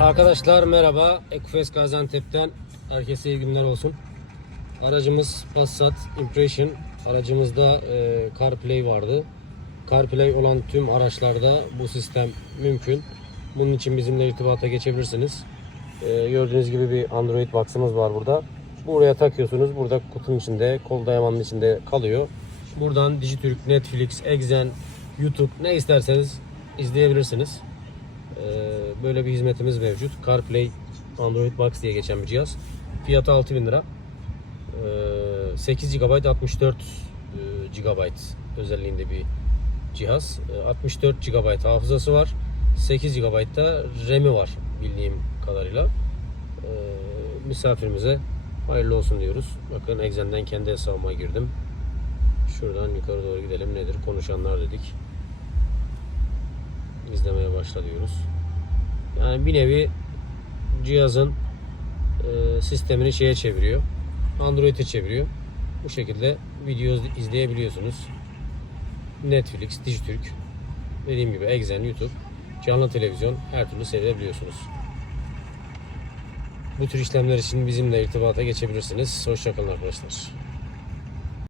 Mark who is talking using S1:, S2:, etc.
S1: Arkadaşlar merhaba. Ekofest Gaziantep'ten herkese iyi günler olsun. Aracımız Passat Impression. Aracımızda e, CarPlay vardı. CarPlay olan tüm araçlarda bu sistem mümkün. Bunun için bizimle irtibata geçebilirsiniz. E, gördüğünüz gibi bir Android box'ımız var burada. Buraya takıyorsunuz. Burada kutunun içinde, kol dayamanın içinde kalıyor. Buradan Dijitürk, Netflix, Exen, YouTube ne isterseniz izleyebilirsiniz. Ee, böyle bir hizmetimiz mevcut. CarPlay Android Box diye geçen bir cihaz. Fiyatı 6000 lira. Ee, 8 GB 64 GB özelliğinde bir cihaz. Ee, 64 GB hafızası var. 8 GB da RAM'i var bildiğim kadarıyla. Ee, misafirimize hayırlı olsun diyoruz. Bakın Exen'den kendi hesabıma girdim. Şuradan yukarı doğru gidelim. Nedir? Konuşanlar dedik başla diyoruz. Yani bir nevi cihazın e, sistemini şeye çeviriyor. Android'e çeviriyor. Bu şekilde video izleyebiliyorsunuz. Netflix, Dijitürk, dediğim gibi Exen, YouTube, canlı televizyon her türlü seyredebiliyorsunuz. Bu tür işlemler için bizimle irtibata geçebilirsiniz. Hoşçakalın arkadaşlar.